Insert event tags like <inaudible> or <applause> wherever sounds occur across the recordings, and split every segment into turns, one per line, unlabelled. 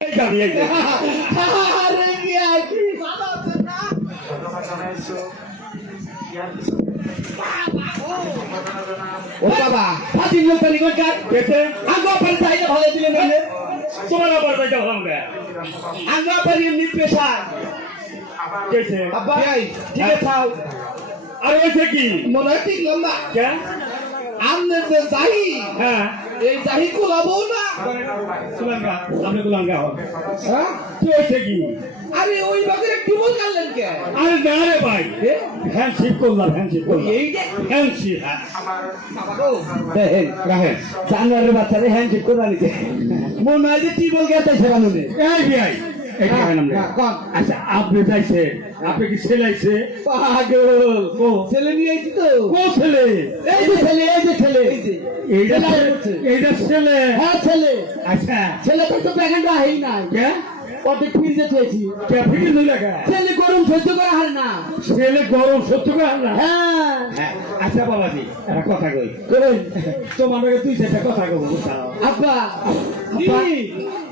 ও বাবা ফাটিল লোক তালি কর
কেটে
আঙ্গা পারি তাইলে ভালো দিলেন না
তোমার যাইতে হলাম গে
আঙ্গা পারি এমনি পেশা
কেছে
আব্বা ঠিক আছে
আর হয়েছে কি
মনে ঠিক লম্বা যে
হ্যাঁ
এই জাহি কোলাবো না?
কুলাঙ্গা আপনি কুলাঙ্গা
হ্যাঁ?
কি হয়েছে কি?
আরে ওই বাগের টিবল কাটলেন কে?
আরে না রে ভাই। হ্যান্ডশিপ করলাম হ্যাঁ।
বাবা গো বাচ্চারে হ্যান্ডশেক করে আনিছে মনে হয় যে টিবল গেছে
এই ভাই।
হ্যাঁ, কম।
আচ্ছা আপনি যাইছে আপনি কি
পাগল। ছেলে নিয়ে আইছি তো।
ও ছেলে?
এই যে ছেলে এই যে ছেলে।
এইটা
ছেলে।
এইটা ছেলে।
হ্যাঁ ছেলে।
আচ্ছা।
ছেলে তো প্যাকেট আহেই নাই।
কে?
অর্ধেক ফ্রিজে
কে ফিকে
ছেলে গরম সহ্য করা হার না।
ছেলে গরম সত্য করে না?
হ্যাঁ।
হ্যাঁ, আচ্ছা বাবাজি একটা কথা কই। তোমার তুই সেটা কথা কব
আব্বা আব্বা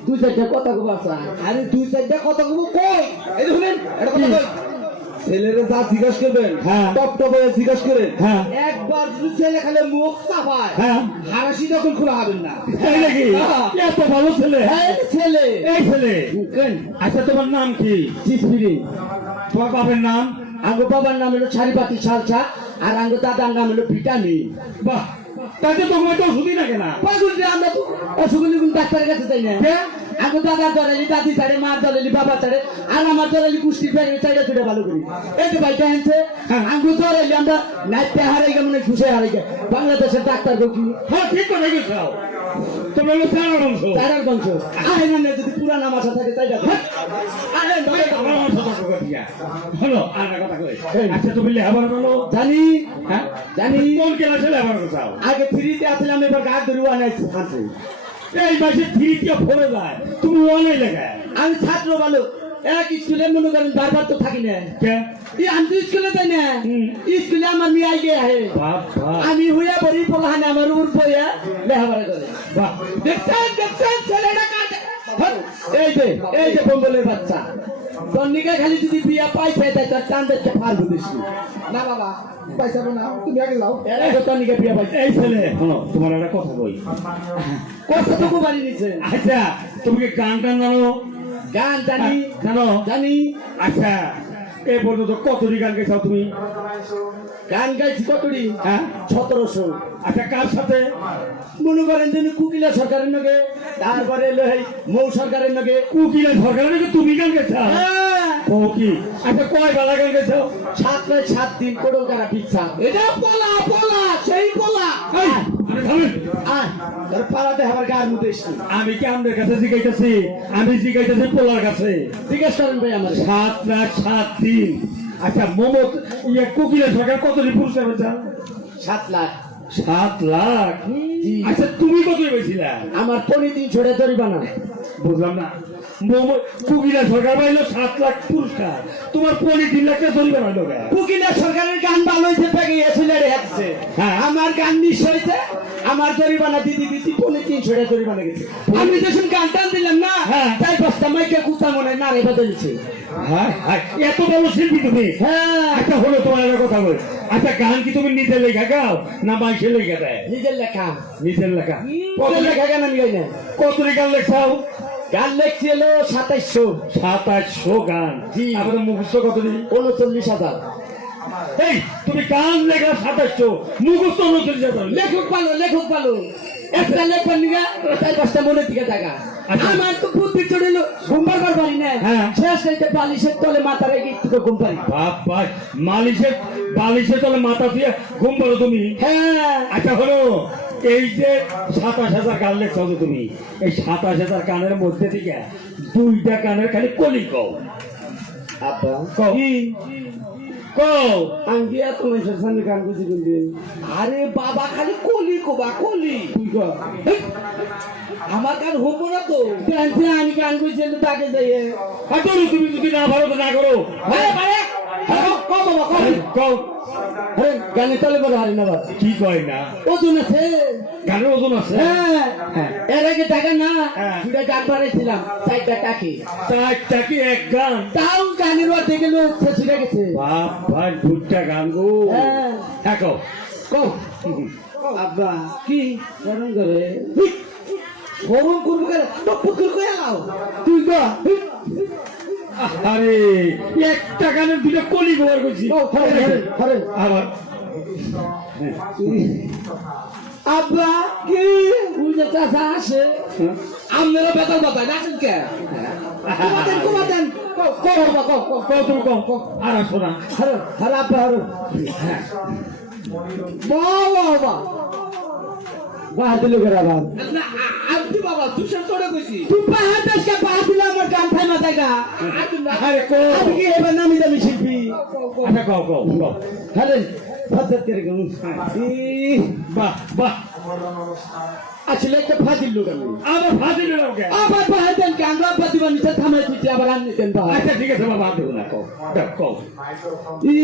দুই চারটা কথা কব আসা আরে দুই চারটা কথা কব কই? এই দেখুন এটা কথা কই ছেলেরে যা জিজ্ঞাসা করবেন
হ্যাঁ।
টপ টপ হয়ে জিজ্ঞাসা করেন
হ্যাঁ।
একবার যদি ছেলে খালে মুখ চাপায়
হ্যাঁ।
হারাসি তখন খোলা হবেন না।
নাকি। এত ভালো ছেলে।
হ্যাঁ ছেলে।
এই ছেলে। আচ্ছা তোমার নাম কি?
চিসপিরি
তোমার বাবার নাম?
আঙ্গ বাবার নাম হলো ছাড়িপাতি সালসা আর আঙ্গ দাদার নাম হলো ভিটামিন।
বাহ। তাতে তোমার তো না। কেনা
পাগল যে আমরা কোন ডাক্তারের কাছে যাই না।
কে?
আঙ্গ দাদা জড়ালি দাদি ছাড়ে মা জড়ালি বাবা ছাড়ে আর আমার জড়ালি কুষ্টির প্যাকেট চাইটা চুটে ভালো করি। এই যে ভাইটা আনছে
হ্যাঁ।
আঙ্গ জড়ালি আমরা নাইতে হারাই গে মানে খুশে হারাই গে বাংলাদেশের ডাক্তার কি?
হ্যাঁ ঠিক কথা গেছাও তোমার হলো চার বংশ।
তারার বংশ। আরে না না যদি পুরা নাম আসা থাকে তাই দেখো আরে
আমার
না,
বংশ তো কথা দিয়া। হলো আর কথা কই। আচ্ছা তুমি লেবার বলো
জানি।
হ্যাঁ?
জানি।
কোন ক্লাসে লেবার কোথাও
আগে আসলাম এবার গা ধরে আনাইছি আনছে
এই মাসে থ্রিটিয়া ফোরে যায়। তুমি ওয়ানে লেখায়
আমি ছাত্র ভালো এক স্কুলে মনে করেন বারবার তো থাকি না। আমি স্কুলে যাই না। স্কুলে আমার মেয়ে আগে আহে। আমি হইয়া বড়ি পলাহানে আমার উপর পড়িয়া লেহাবার করে। দেখছেন দেখছেন ছেলেটা কাটে এই যে এই যে বঙ্গলের বাচ্চা। তন্নিকা খালি যদি বিয়া পাইছে তাই টান দেখতে পারব বেশি। না বাবা পয়সা না। তুমি আগে লাও যে তন্নিকা বিয়া পাইছে
এই ছেলে শোনো তোমার একটা কথা কই।
কতটুকু বাড়ি নিছে
আচ্ছা তুমি কি গান টান জানো?
গান জানি।
জানো?
জানি।
আচ্ছা এ পর্যন্ত কত গান গেছাও তুমি?
গান গাইছি কতটি
হ্যাঁ?
সতেরোশো।
আচ্ছা কার সাথে?
মনে করেন যে কুকিলা সরকারের নগে তারপরে মৌ সরকারের নগে
উকিলের সরকারের নাকি তুমি গান গেছা
হ্যাঁ,
কি? আচ্ছা কয় বেলা গান গেছো
সাত রাত সাত দিন কোডল কারা পিচ্ছা এটা পোলা পোলা সেই পোলা।
আমি কি আমাদের কাছে জিজ্ঞাইতেছি আমি জিজ্ঞাইতেছি পোলার কাছে।
জিজ্ঞেস করেন ভাই আমার।
সাত রাত সাত দিন। আচ্ছা মোমো ইয়ে কোকিলের সরকার কত পুরস্কার পেয়েছেন
সাত লাখ।
সাত লাখ? আচ্ছা তুমি কত পেয়েছিলা
আমার পনেরো দিন ছোড়ে জরিমানা
বুঝলাম না। মোমো কোকিলের সরকার পাইলো সাত লাখ পুরস্কার। তোমার পলি তিন লাখ টাকা জরিমানা হইল কেন?
কুকিলা সরকারের গান ভালো হয়েছে পেকে রে হাঁটছে।
হ্যাঁ।
আমার গান মিস হয়েছে আমার জরিমানা দিদি দিদি পনি তিন ছোড়ে জরিমানা গেছে। আমি যখন গান টান দিলাম না
হ্যাঁ।
তাই বস্তা মাইকে কুত্তা মনে হয় নারে বদলছে।
এত বড় শিল্পী তুমি।
হ্যাঁ।
আচ্ছা হলো তোমার একটা কথা বল। আচ্ছা গান কি তুমি নিজে লেখা গাও না মাইসে লেখা দেয়?
নিজের লেখা।
নিজের লেখা।
কত লেখা গান আমি গাই না।
কতটি গান লেখাও?
গান লেখছিল সাতাইশশো।
সাতাশশো গান।
জি।
মুখস্থ কতটি
উনচল্লিশ হাজার।
এই তুমি গান লেখা সাতাশশো মুখস্থ উনচল্লিশ হাজার।
লেখক ভালো লেখক ভালো। একটা লেখবার নিগা তাই পাঁচটা মনে থেকে টাকা। আমার তো বুদ্ধি চড়িল ঘুমবার পারি না। শেষ রাইতে বালিশের তলে মাথা রেখে একটু ঘুম পারি
বাপ ভাই মালিশের বালিশে তলে মাথা দিয়ে ঘুম পারো তুমি?
হ্যাঁ।
আচ্ছা হলো। এই যে সাতাশ হাজার গান লেখছো তুমি। এই সাতাশ হাজার গানের মধ্যে থেকে দুইটা কানের খালি কলি কও।
আব্বা
কও। কও।
আমি দিয়া তো সামনে গান বুঝি কিন্তু আরে বাবা খালি কলি কোবা কলি। তুই ক আমার গান হব না তো। আমি গান বুঝছি তাকে যাই
তুমি যদি না তো না করো।
বাবা কম
কও।
গানে
কি কয় না?
ওজন আছে।
গানের ওজন আছে?
হ্যাঁ। এর আগে টাকা না। দুটা গান বানাইছিলাম চারটা টাকি।
চারটা কি এক গান?
তাও গানের অর্ধেক গেল ছেড়ে গেছে।
বাপ ভাই দুটা গান গো। দেখো
আব্বা কি গরম করে? গরম করব কেন? পুকুর করে আও। তুই গা
আরে একটা গানের দুটো কলি ব্যবহার করছি। আবার
আব্বা কি বুঝে চাষা আসে? আপনারা বেতন বাবা আসেন কে? কুমাতেন <laughs> কুমাতেন।
আর আসো না।
হরে হরে আব্বা হরে
হ্যাঁ।
বাহ বাহ বাহ। বাহ দিল করে বাবা না আব্দি বাবা তুই সব তোরে কইছি তুই বাহা দেশকে বাহা দিল আমার গান খাই মাথায় গা
আরে কও
আমি কি এবার নামি দামি শিল্পী?
আচ্ছা কও কও কও।
হ্যালো ফাজত করে গেল
বাহ বাহ।
আসলে একটা ফাজিল লোক আমি।
আবার ফাঁসি দিল
আবার বাহা দেন কে? আমরা নিচে থামাই দিচ্ছি আবার দেন
আচ্ছা ঠিক আছে বাবা দেবো না কও। কও।
ই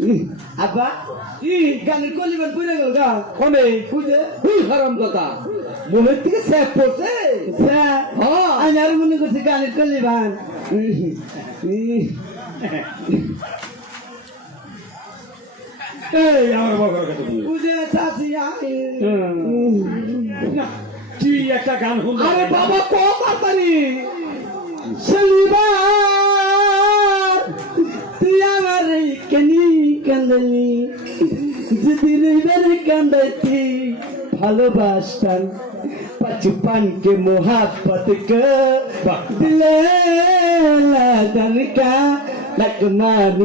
ই, আব্বা ই গানের কলিবান পুরে গেল গা। কমে। পুজে হুই হারাম কথা মনের থেকে স্যাপ পড়ছে। স্যাপ? হ্যাঁ। আমি আর মনে করছি গানের কলিবান
এই আমার কথা
চাচি
কি একটা গান
আরে বাবা কো মাতারি শনিবার তুই আমার কেনি যদি রবিবার কান্দাইতি ভালোবাসতাম। बचपन के मोहब्बत के दिल लगन का लगमान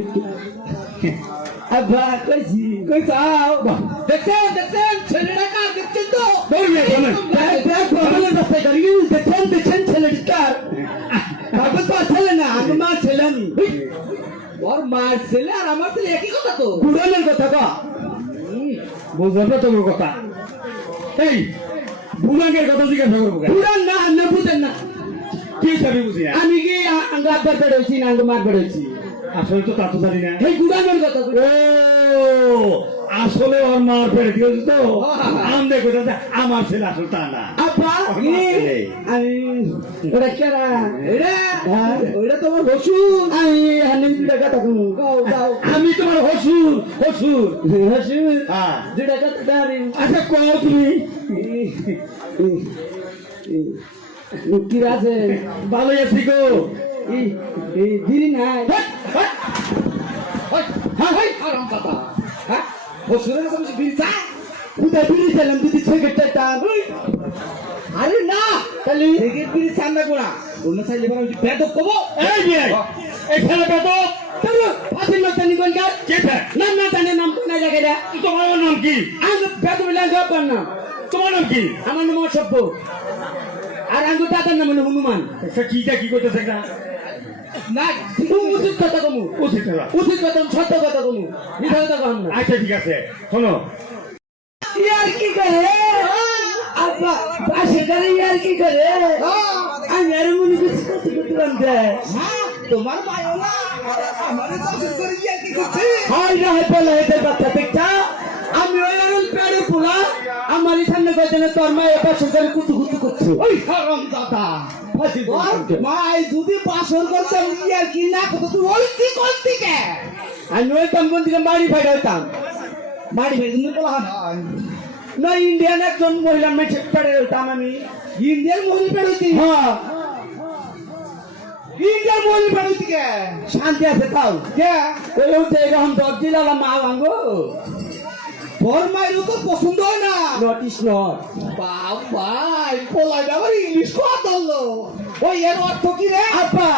अब कैसी कोई साहब देखते देखते ছেলেটা কার দেখছেন তো
বলবে, বলবে।
দেখ দেখ বলে রাস্তা গাড়ি দেখছেন দেখছেন ছেলেটা কার বাবা তো ছেলে না আমি মা ছেলে আমি ওর মার ছেলে আর আমার ছেলে একই কথা তো পুরানের কথা কো
বুঝলাম না তোমার কথা এই বুড়াঙ্গের কথা জিজ্ঞাসা করব?
পুরান না না বুঝেন না।
কি বুঝি?
আমি কি আঙ্গার বেড়েছি না আঙ্গমার বেড়েছি
আসলে তো তা তো জানি না।
এই গুদামের কথা
ও আসলে ওর মার দিয়েছে তো। আমার ছেলে আসলে তা না।
কেরা? তোমার হসুর আমি দুটা কথা কমু
আমি তোমার হসুর হসুর
হসুর দুটা কথা দাঁড়ি
আচ্ছা কও তুমি।
কি আছে?
ভালোই আছি গো।
দিদি নাই।
হাট।
হ্যাঁ। হ্যাঁ হ্যাঁ হসুরের কাছে বিড়ি চায় কোথায় চাইলাম? দিদি সেকেন্ডটা দাম আরে না তাহলে সেকেন্ড বিড়ি চান না গোড়া। অন্য চাইলে পরে আমি বেদ কবো
এই যে এই ছেলে পেতো
তাহলে ফাঁসির লোক জানি কোন গাছ
কেটে
নাম না জানে নাম কোন জায়গায়
তোমার নাম কি?
আমি বেদ বলে গাবার নাম।
তোমার নাম কি?
আমার নাম অসভ্য। আর আমি দাদার নাম হলো হনুমান।
কিটা কি করতেছে না
না উচিত কথা কমু।
উচিত।
উচিত কথা সত্য কথা কমু। মিথ্যা কথা কম না।
আচ্ছা ঠিক আছে। শোনো।
ইয়ার কি করে? পাশে করে ইয়ার কি করে? আমি আর মনে করছি কত কত বান্ধে
তোমার না
আমি ওই আঙুল পেড়ে পোলা আমার সামনে কইতে তোর মা এবার সরকারি কুতু কুতু করছে।
ওই হারাম দাদা মাই যদি পাশর করতাম ইয়ার কি না করতো ওই কি করতি কে?
আমি ওই তখন থেকে বাড়ি ফাইড
বাড়ি বলা
না ইন্ডিয়ান একজন মহিলা মেয়ে পেড়ে হইতাম আমি।
ইন্ডিয়ান মহিলা বেরোতি
হ্যাঁ।
ইন্ডিয়ান মহিলা বেরোতি কে?
শান্তি আছে তাও?
কে?
ওই উঠে দশ মা ভাঙ্গো
তোর মায়েরও তো পছন্দ হয় না।
নট ইস নট
বাবাই পোলাই ইংলিশ কথা ধরলো ওই এর অর্থ কি রে?
আপা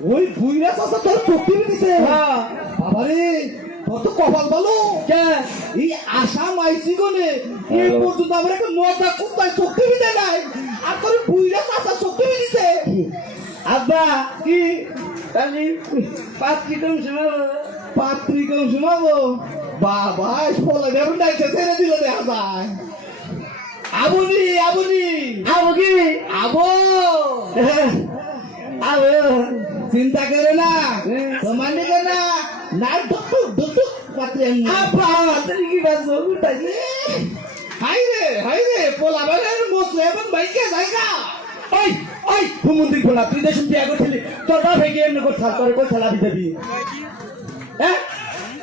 ওই বুইরা চাষা তোর চুক্তি দিছে।
হ্যাঁ।
বাবারে তোর তো কপাল ভালো? এই আসাম আইসি গনে। এই পর্যন্ত আমার একটা মজা কুত্তায় শক্তি দিতে নাই। আর তোর বুইরা চাষা শক্তি দিছে
আব্বা কি? তাহলে পাঁচ কি কম শোনাবো
পাত্রী কেউ শোনাবো বাবা ফলে দেবেন নাই ছেড়ে দিল দেখা যায় আবুনি আবুনি।
আবো কি?
আবো।
আবো।
চিন্তা করে না তোমার নিকে না না ডুক ডুক ডুক পাতলে এমনি।
আব্বা তুমি কি বাজো উঠাইলে
হাই রে হাই রে পোলা বাজার মশলে এখন বাইকে জায়গা।
ওই ওই হুমুন্দির ফোলা তুই দেশ বিয়া করছিলি তোর বাপ কি এমনি করতে তোর কই খেলা দিতে দি হ্যাঁ?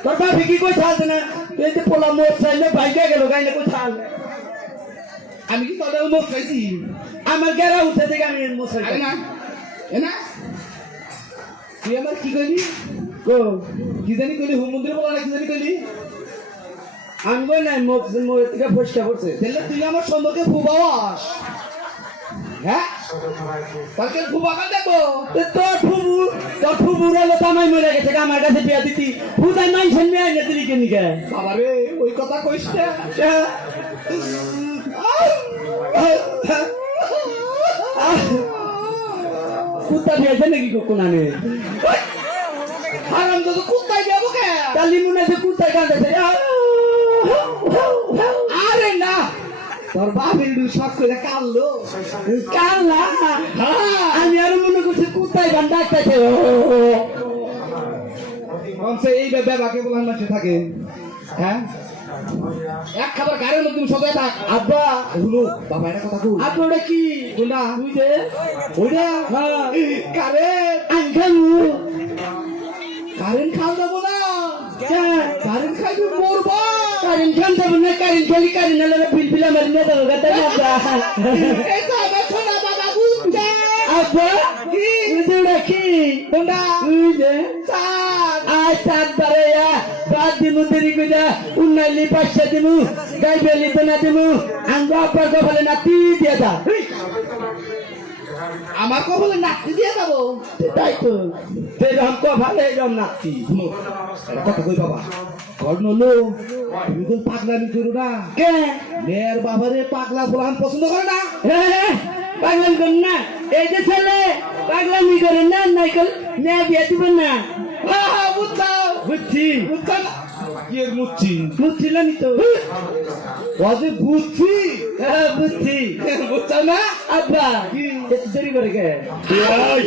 তোর বাপ কি কই ছাড়ছে না? এই যে পোলা মোট চাইলে বাইকে গেল গাইলে কই ছাড়
আমি কি তোদের মুখ খাইছি?
আমার গেরা উঠে থেকে আমি মশাই
আরে না এ না। তুই আমার কি কইলি
গো
কইলি হুম মন্দির বলা না কি কইলি?
আমি কই নাই, মুখ থেকে ফসকা পড়ছে।
তাহলে তুই আমার সম্পর্কে ফুবাস। হ্যাঁ? তাকে ফুবাকা দেখো।
তো তোর ফুবু তোর ফুবু তামাই মরে গেছে, আমার কাছে বিয়া দিতি। ফুদাই মাই শুনবে আইনে কে?
বাবা রে, ওই কথা কইস না।
কুত্তা দিয়েছে নাকি কোন আনে?
হারাম তো কুত্তাই যাব কে?
তালি মনে আছে কুত্তা কাঁদেছে
আরে না তোর বাপের একটু শখ করে কানলো
কাল না আমি আর মনে করছি কুত্তাই গান ডাকতেছে
এই বেবাকে বলার মাঝে থাকে? হ্যাঁ? এক খাবার গাড়ির মধ্যে তুমি সবাই থাক।
আব্বা।
হলো বাবা এটা কথা কই
আপনারা কি?
কোনটা
তুই যে?
ওইটা?
হ্যাঁ।
কারেন্ট।
আঙ্কামু
কারেন্ট খাও দেবো না কারেন্ট খাইবি মরবো।
কারেন্ট খান যাব না কারেন্ট খালি কারেন্ট না গাতা না
এটা আমার শোনা বাবা বুঝছে
আব্বা
কি?
তুই যে রাখি
কোনটা
তুই যে
চার
আজ সাত বারে বাদ দিমু দেরি কইরা উন্নাইলি পাঁচশা দিমু গাই বেলি তো না দিমু। আঙ্গ আব্বার কপালে নাতি দিয়া দা
আমার কপালে নাচতে দিয়ে যাব।
তাই তো। যেরকম কপালে এরকম নাতি।
শুনো একটা কথা কই বাবা? ঘর তুমি কোন পাগলামি করো না?
কে?
মেয়ের বাবারে পাগলা বলান পছন্দ করে না।
হ্যাঁ পাগলাম কর না। এই যে ছেলে পাগলামি করে না নাইকল মেয়ে বিয়ে দিবেন না।
হ্যাঁ বুঝছাও
বুঝছি
বুঝছেন এর মুচ্ছি
বুঝছিল নি তো
অজে বুঝছি
হ্যাঁ বুঝছি
বুঝছাও না
আব্বা দেরি করে
এই,